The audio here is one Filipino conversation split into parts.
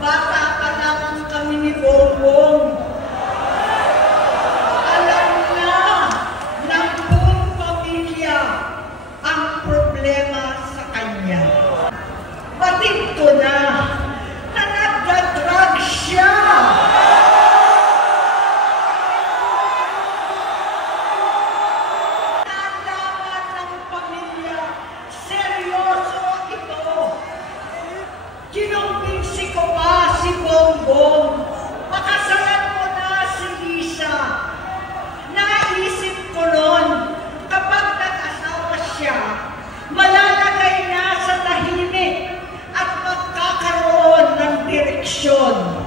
Bata pa lamang kami ni Bongbong. Alam na ng buong pamilya ang problema sa kanya. Batid ko na nagdadrag siya. Nalaman ng pamilya, seryoso ito. Kinumbinsi ko pa si Bongbong, pakasalan mo na si Lisa. Naisip ko noon, kapag nag-asawa siya, malalagay na sa tahimik at magkakaroon ng direksyon.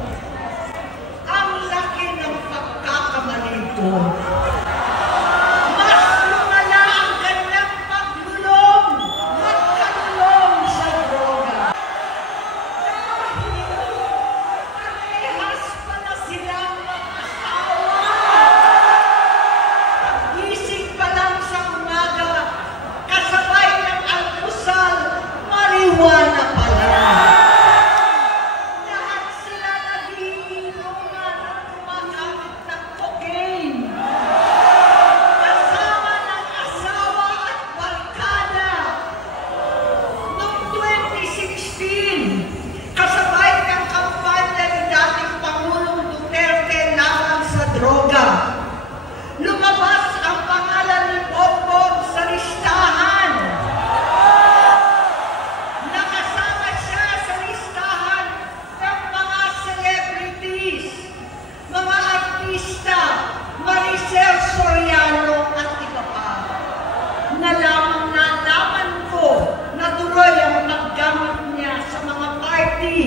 Ang laki ng pagkakamali ko. Mas lumala ang kanyang paglulong, magkalulong sa droga. Parehas pa na silang mag-asawa. Gising pa lang sa umaga, kasabay ng almusal, marijuana pala. Lahat sila nagiinuman at gumagamit ng cocaine. Kasama ng asawa at barkada. Noong 2016, kasabay ng kampanya ni dating Pangulong Duterte laban sa droga, lumabas ang pangalan ni Bongbong sa listahan. Nakasama siya sa listahan ng mga celebrities, mga artista, Maricel Soriano at iba pa. Nalaman ko na tuloy ang paggamit niya sa mga party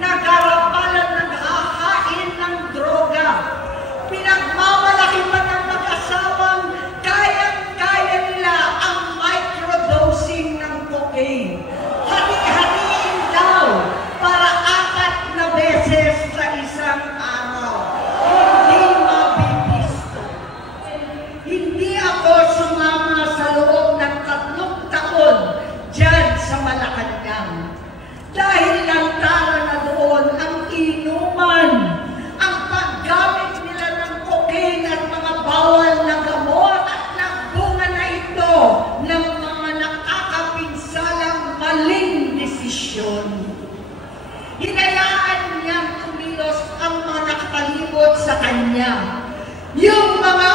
na garapalan ng hahain ng droga. Pinagmamalaki pa ng mag-asawang kayang-kaya nila ang microdosing ng cocaine. Hati-hatiin daw para 4 na beses sa isang araw. Hindi mabibisto. Hindi ako sumama sa loob ng 3 taon dyan sa Malacanang. Dahil lantaran na doon ang inuman, ang paggamit nila ng cocaine at mga bawal na gamot at nagbunga na ito ng mga nakakapinsalang maling desisyon. Hinayaan niyang tumilos ang mga nakatalibot sa kanya. Yung mga